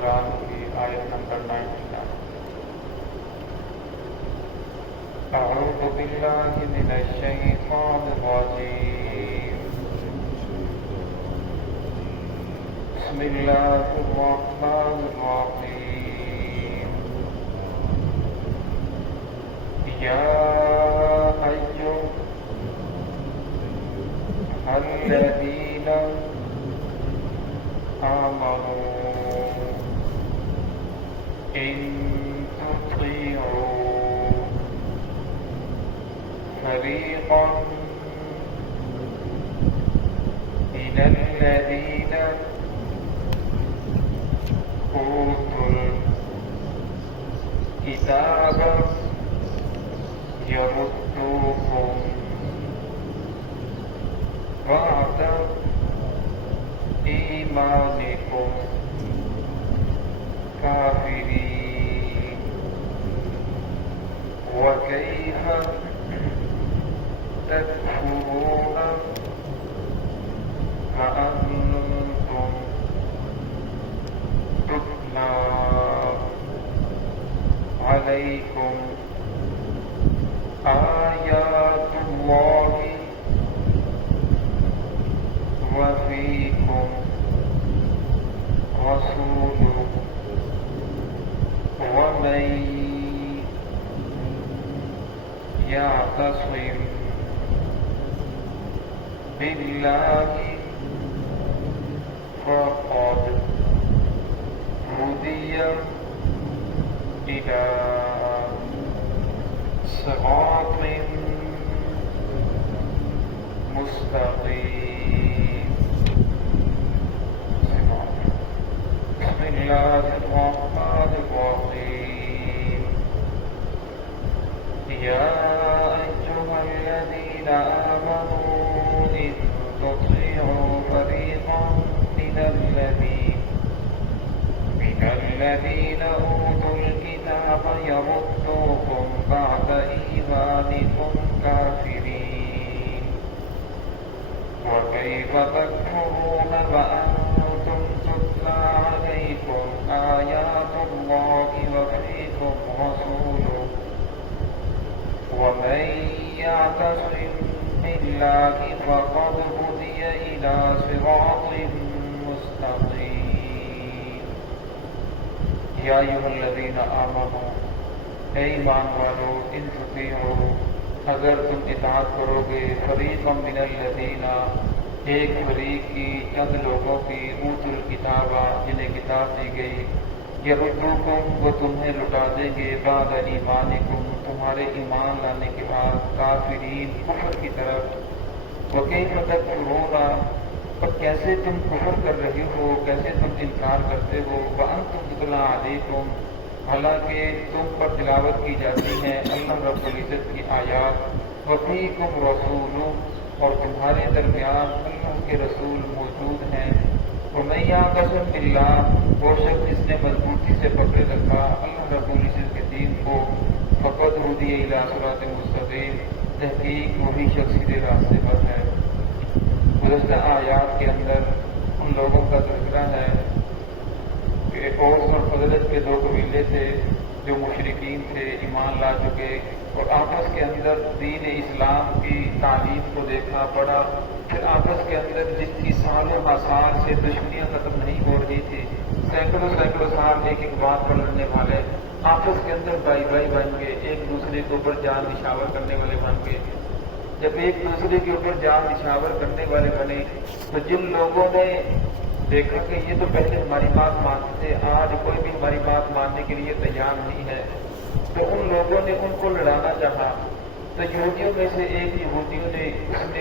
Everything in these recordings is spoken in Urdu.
عمران کی آیت نمبر 99۔ اعوذ باللہ من الشیطان الرجیم، بسم اللہ الرحمن الرحیم۔ یا ایھا الذین آمنوا ان تطیعوا فریقا من الذین اوتوا الکتاب یردوکم بعد ایمانکم کافرین، وکیف تکفرون وانتم تتلی علیکم آیات اللہ وفیکم رسولہ ومن یعتصم باللہ فقد ہدی إلى صراط مستقيم۔ بسم الله الرحمن الرحيم۔ يا أيها الذين آمنوا إن تطيعوا فريقا من الذين أوتوا الكتاب يردوكم بعد إيمانكم كافرين، وكيف تكفرون وأنتم تتلى عليكم آيات الله وفيكم رسوله، ومن يعتصم بالله فقد هدي إلى صراط مستقيم۔ یا ایھا الذین آمنوا، اے ایمان والو، ان تطیعوا، اگر تم اطاعت کرو گے، فریقا من الذین، ایک فریق کی، چند لوگوں کی، اوتوا الکتاب، جنہیں کتاب دی گئی، یردوکم، وہ تمہیں لٹا دیں گے، بعد ایمانکم، تمہارے ایمان لانے کے بعد، کافرین، کفر کی طرف، وکیف تکفرون، اور کیسے تم کفر کر رہے ہو، کیسے تم انکار کرتے ہو، وانتم تتلی علیکم، حالانکہ تم پر تلاوت کی جاتی ہیں اللہ رب العزت کی آیات، وفیکم رسول، اور تمہارے درمیان اللہ کے رسول موجود ہیں، ومن یعتصم باللہ، وہ شخص جس نے مضبوطی سے پکڑے رکھا اللہ رب العزت کے دین کو، فقد ہدی الی صراط مستقیم، تحقیق وہی شخص سیدھے راستے پر ہے۔ گزشتہ آیات کے اندر ان لوگوں کا تذکرہ ہے کہ اوس اور خزرج کے دو قبیلے تھے جو مشرکین تھے، ایمان لا چکے، اور آپس کے اندر دین اسلام کی تعلیم کو دیکھا پڑھا، پھر آپس کے اندر جس کی سالوں سال سے دشمنیاں ختم نہیں ہو رہی تھی، سینکڑوں سال ایک بات پر لڑنے والے آپس کے اندر بھائی بن گئے، ایک دوسرے کے اوپر جان نشاور کرنے والے بن گئے۔ جب ایک دوسرے کے اوپر جان نشاور کرنے والے بنے تو جن لوگوں نے دیکھا کہ یہ تو پہلے ہماری بات مانتے تھے، آج کوئی بھی ہماری بات ماننے کے لیے تیار نہیں ہے، تو ان لوگوں نے ان کو لڑانا چاہا۔ تو یہودیوں میں سے ایک یہودیوں نے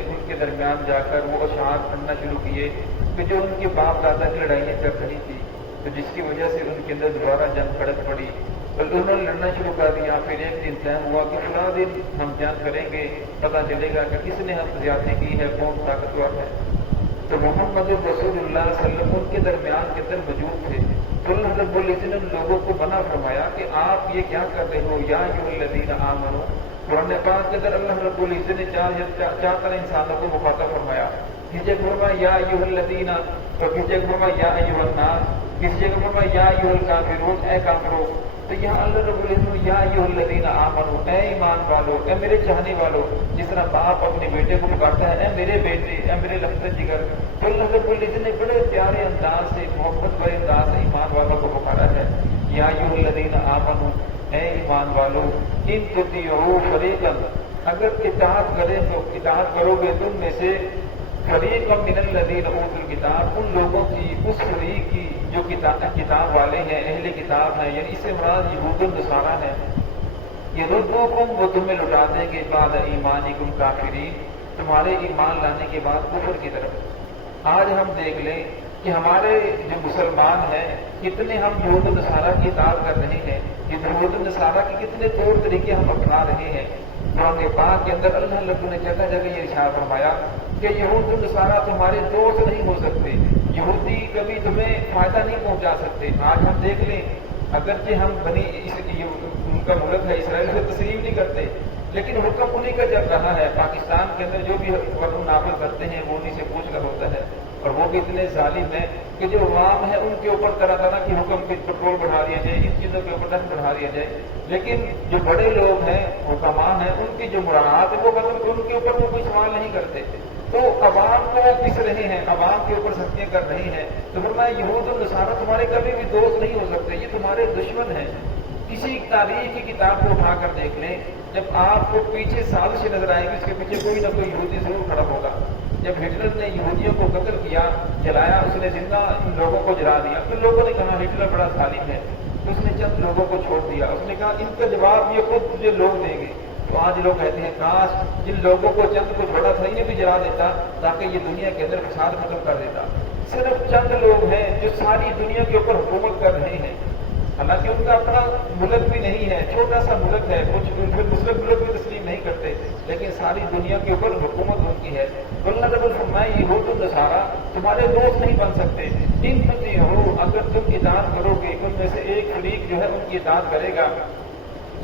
ان کے درمیان جا کر وہ اشعار پڑھنا شروع کیے کہ جو ان کے باپ دادا کی لڑائیاں چل رہی تھی، تو جس کی وجہ سے ان کے اندر دوبارہ جنگ کھڑک پڑی، اور انہوں نے لڑنا شروع کر دیا۔ پھر ایک دن طے ہوا کہ فلاں دن ہم جنگ کریں گے، پتہ چلے گا کہ کس نے ہم زیادتی کی ہے، کون طاقتور ہے۔ تو محمد رسول اللہ صلی اللہ علیہ وسلم ان کے درمیان کے اندر موجود تھے، تو اللہ رب العزت نے لوگوں کو منع فرمایا کہ آپ یہ کیا کر رہے ہو، یا ایھا الذین آمنوا۔ قرآن پاک کے اندر اللہ رب العزت نے چار طرح انسانوں کو مخاطب فرمایا، کسی جگہ فرمایا یا ایھا الذین، تو کسی جگہ فرمایا یا ایھا الناس، کسی جگہ فرمایا یا ایھا الکافرون، اے کافرو. تو یہاں اللہ رب العزت یا ایھا الذین آمنو، اے ایمان والو، اے میرے چاہنے والو. جس طرح باپ اپنے بیٹے کو پکارتا ہے اے میرے بیٹے، اے میرے لفظ جگر، تو اللہ رب العزت نے بڑے پیارے انداز سے، محبت بھرے انداز سے ایمان والوں کو پکارا ہے. یا ایھا الذین آمنو، اے ایمان والو، ان تطیعوا فریقا، اگر اطاعت کرو گے تم میں سے فریقا من الذین اوتوا الکتاب، ان لوگوں کی، اس فریق کی جو کتاب والے ہیں، اہل کتاب ہیں، یعنی اس سے مراد یہود النصارہ ہیں. یردوکم، وہ تمہیں لٹا دیں گے، بعد ایمانکم کافرین، تمہارے ایمان لانے کے بعد کفر کی طرف. آج ہم دیکھ لیں کہ ہمارے جو مسلمان ہیں کتنے ہم یہود النصارہ کی اطاعت کر رہے ہیں، یہود النصارہ کے کتنے طور طریقے ہم اپنا رہے ہیں. قرآن پاک کے اندر اللہ نے جگہ جگہ یہ ارشاد فرمایا کہ یہود النصارہ تمہارے دوست نہیں ہو سکتے، یہودی کبھی تمہیں فائدہ نہیں پہنچا سکتے. آج ہم دیکھ لیں، اگرچہ ہم ان کا ملک ہے اسرائیل سے تسلیم نہیں کرتے، لیکن حکم انہیں کا چل رہا ہے. پاکستان کے اندر جو بھی قانون نافذ کرتے ہیں وہ انہیں سے پوچھ کر ہوتا ہے، اور وہ بھی اتنے ظالم ہیں کہ جو عوام ہے ان کے اوپر طرح طرح کی حکم کی پٹرول بڑھا دیا جائے، ان چیزوں کے اوپر ٹیکس بڑھا دیا جائے. لیکن جو بڑے لوگ ہیں، حکماء ہیں، ان کی جو مراعات ہے وہ ان کے اوپر وہ کوئی سوال نہیں کرتے. تو عوام کو وہ پس رہے ہیں، عوام کے اوپر سختیاں کر رہے ہیں. تو فرمایا یہود النصارہ تمہارے کبھی بھی دوست نہیں ہو سکتے، یہ تمہارے دشمن ہیں. کسی تاریخ کی کتاب کو اٹھا کر دیکھ لیں، جب آپ کو پیچھے سازش نظر آئے گی اس کے پیچھے کوئی نہ کوئی یہودی ضرور کھڑا ہوگا. جب ہٹلر نے یہودیوں کو قتل کیا، جلایا، اس نے زندہ ان لوگوں کو جلا دیا، پھر لوگوں نے کہا ہٹلر بڑا ظالم ہے، تو اس نے چند لوگوں کو چھوڑ دیا. اس نے کہا ان کا جواب یہ خود مجھے لوگ دیں گے. تو آج لوگ کہتے ہیں کاش جن لوگوں کو چند کو چھوڑا تھا انہیں بھی جلا دیتا تاکہ یہ دنیا کے اندر فساد ختم کر دیتا. صرف چند لوگ ہیں جو ساری دنیا کے اوپر حکومت کر رہے ہیں، حالانکہ ان کا اپنا ملک بھی نہیں ہے، چھوٹا سا ملک ہے، کچھ مسلم ملک بھی تسلیم نہیں کرتے، لیکن ساری دنیا کے اوپر حکومت ان کی ہے. اللہ رب الفرمائے یہود النصارہ تمہارے دوست نہیں بن سکتے. ان تطیعوا، اگر تم اطاعت کرو گے، ان میں سے ایک فریق جو ہے ان کی اطاعت کرے گا،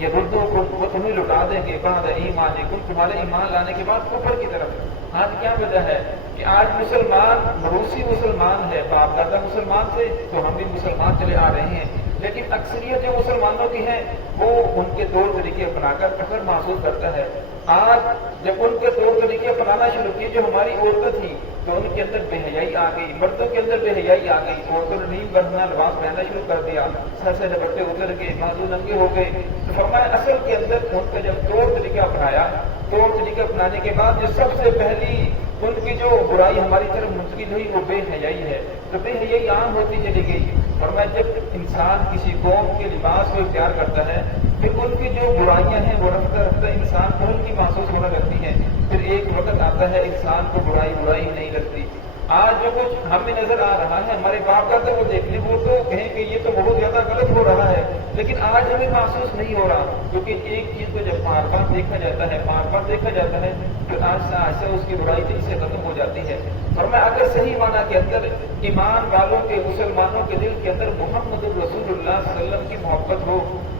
یردوکم، وہ تمہیں لٹا دیں گے، بعد ایمانکم، تمہارے ایمان لانے کے بعد کفر کی طرف. آج کیا وجہ ہے کہ آج مسلمان روسی مسلمان ہے، باپ دادا مسلمان تھے تو ہم بھی مسلمان چلے آ رہے ہیں، لیکن اکثریت جو مسلمانوں کی ہے وہ ان کے طور طریقے اپنا کر فخر محسوس کرتا ہے. آج جب ان کے طور طریقے اپنانا شروع کیے جو ہماری عورتیں تھیں تو ان کے اندر بے حیائی آ گئی، مردوں کے اندر بے حیائی آ گئی، عورتوں نے نیم بننا لباس پہننا شروع کر دیا، سر سے دوپٹے اتر گئے، بازو ننگے ہو گئے. تو فرمایا اصل کے اندر ان کا جب طور طریقہ اپنایا، طور طریقہ اپنانے کے بعد جو سب سے پہلی ان کی جو برائی ہماری طرف منتقل ہوئی وہ بے حیائی ہے. تو بے حیائی عام ہوتی چلی گئی. فرمایا جب انسان کسی قوم کے لباس کو اختیار کرتا ہے پھر ان کی جو برائیاں ہیں وہ رفتہ رفتہ انسان کو ان کی محسوس ہونے لگتی ہیں. پھر ایک وقت آتا ہے انسان کو برائی نہیں لگتی. آج جو کچھ ہمیں نظر آ رہا ہے ہمارے باپ دادا کو دیکھ لیں، وہ تو کہیں کہ یہ تو بہت زیادہ غلط ہو رہا ہے، لیکن آج ہمیں محسوس نہیں ہو رہا، کیونکہ ایک چیز کو جب بار بار دیکھا جاتا ہے، بار بار دیکھا جاتا ہے تو آہستہ آہستہ اس کی برائی دل سے ختم ہو جاتی ہے. اور میں اگر صحیح معنی کے اندر ایمان والوں کے، مسلمانوں کے دل کے اندر محمد الرسول اللہ صلی اللہ علیہ وسلم کی محبت ہو،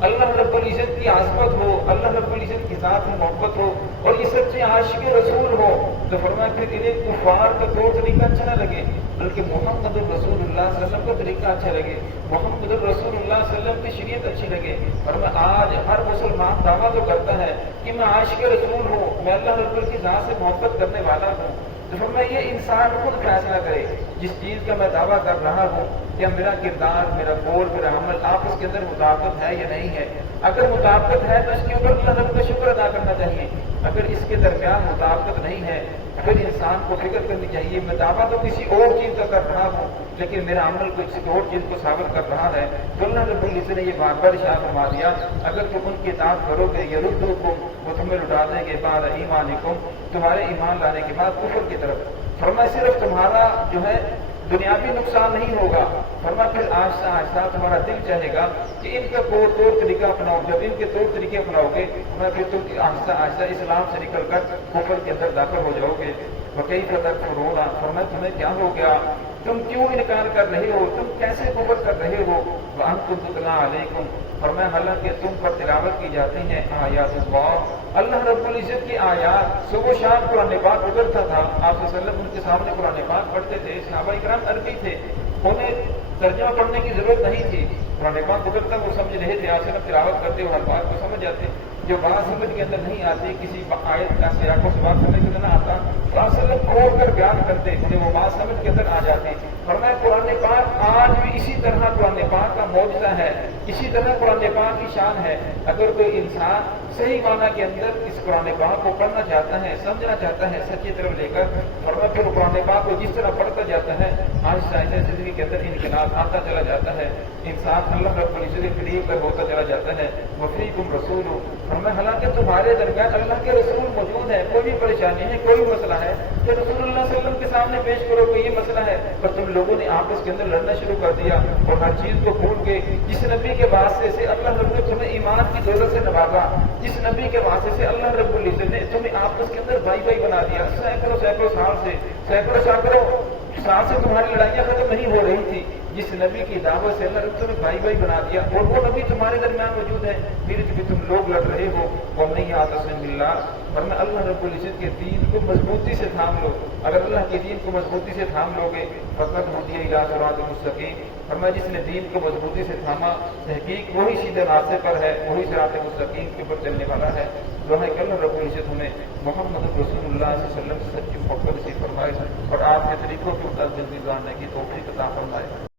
اللہ رب العزت کی عظمت ہو، اللہ رب العزت کی ذات میں محبت ہو، اور یہ سچے عاشق رسول ہو، تو فرمایا پھر انہیں کفار کا طور طریقہ اچھا نہ لگے، بلکہ محمد الرسول اللہ صلی اللہ علیہ وسلم کا طریقہ اچھا لگے، محمد الرسول اللہ صلی اللہ علیہ وسلم کی شریعت اچھی لگے. اور میں آج ہر مسلمان دعویٰ تو کرتا ہے کہ میں عاشق رسول ہوں، میں اللہ رب العزت کی ذات سے محبت کرنے والا ہوں. تو فرمایا یہ انسان خود فیصلہ کرے جس چیز کا میں دعویٰ کر رہا ہوں کہ میرا کردار، میرا قول، میرا عمل آپس کے اندر مطابقت ہے یا نہیں ہے. اگر مطابقت ہے تو اس کے اوپر اللہ رب کا شکر ادا کرنا چاہیے. اگر اس کے درمیان مطابقت نہیں ہے پھر انسان کو فکر کرنی چاہیے میں دعویٰ تو کسی اور چیز کا کر رہا ہوں لیکن میرا عمل کسی اور چیز کو ثابت کر رہا ہے. تو اللہ رب العزت نے یہ بار بار ارشاد فرما دیا اگر تم ان کی اطاعت کرو گے یردوکم، وہ تمہیں لٹا دیں گے بعد ایمانکم، تمہارے ایمان لانے کے بعد کفر کی طرف. فرمایا صرف تمہارا جو ہے دنیاوی نقصان نہیں ہوگا، فرمایا پھر آہستہ آہستہ تمہارا دل چاہے گا کہ ان کا طور طریقہ اپناؤ. جب ان کے طور طریقے اپناؤ گے پھر تم آہستہ آہستہ اسلام سے نکل کر کفر کے اندر داخل ہو جاؤ گے. وکیف تکفرون، فرمایا تمہیں کیا ہو گیا، تم کیوں انکار کر رہے ہو، تم کیسے کفر کر رہے ہو. وانتم تتلی علیکم، فرمایا حالانکہ تم پر تلاوت کی جاتی ہیں آیات اللہ، اللہ رب العزت کی آیات. صبح و شام قرآن پاک اترتا تھا، آپ صلی اللہ علیہ وسلم ان کے سامنے قرآن پاک پڑھتے تھے. صحابہ کرام عربی تھے، انہیں ترجمہ پڑھنے کی ضرورت نہیں تھی، قرآن پاک جب تک وہ سمجھ رہے تھے آپ سے تلاوت کرتے ہو ہر بات کو سمجھ جاتے۔ جو بات سمجھ کے اندر نہیں آتی، کسی آیت کا سیاق و سباق سمجھ کے نہ آتا، اصل کھول کر بیان کرتے انہیں وہ بات سمجھ کے اندر آ جاتی۔ فرمایا قرآن پاک آج بھی اسی طرح قرآن پاک کا معجزہ ہے، اسی طرح قرآن پاک کی شان ہے۔ اگر کوئی انسان صحیح معنی کے اندر اس قرآن پاک کو پڑھنا چاہتا ہے، سمجھنا چاہتا ہے سچی طرف لے کر، فرمایا پھر قرآن پاک کو جس طرح پڑھتا جاتا ہے آہستہ آہستہ زندگی کے اندر انقلاب آتا چلا جاتا ہے، انسان اللہ رب العزت کے قریب پر ہوتا چلا جاتا ہے۔ وفیکم رسول، فرمایا حالانکہ تمہارے درمیان اللہ کے رسول موجود ہے، کوئی بھی پریشانی ہے، کوئی مسئلہ ہے کہ رسول اللہ صلی اللہ علیہ وسلم کے سامنے پیش کرو کہ یہ مسئلہ ہے، پر تم لوگوں نے آپس کے اندر لڑنا شروع کر دیا اور ہر چیز کو بھول گئے۔ جس نبی کے واسطے سے اللہ رب نے تمہیں ایمان کی دولت سے نوازا، جس نبی کے واسطے سے اللہ رب العزت نے تمہیں آپس کے اندر بھائی بھائی بنا دیا، سینکڑوں سینکڑوں سال سے، سینکڑوں سال سے تمہاری لڑائیاں ختم نہیں ہو رہی تھی، جس نبی کی دعوت سے اللہ رب تمہیں بھائی بھائی بنا دیا اور وہ نبی تمہارے درمیان موجود ہے، پھر بھی تم لوگ لڑ رہے ہو۔ اور نہیں آتا سن اللہ، ورنہ اللہ رب العزت کے دین کو مضبوطی سے تھام لو، اگر اللہ کے دین کو مضبوطی سے تھام لو گے فقط ہدی الی صراط مستقیم، فرمایا جس نے دین کو مضبوطی سے تھاما تحقیق وہی سیدھے راستے پر ہے، وہی صراط مستقیم کے اوپر چلنے والا ہے۔ دعا ہے کہ اللہ رب العزت ہمیں محمد رسول اللہ صلی اللہ علیہ وسلم سے سچی محبت نصیب فرمائے اور آپ کے طریقوں کے مطابق زندگی گزارنے کی توفیق عطا فرمائے۔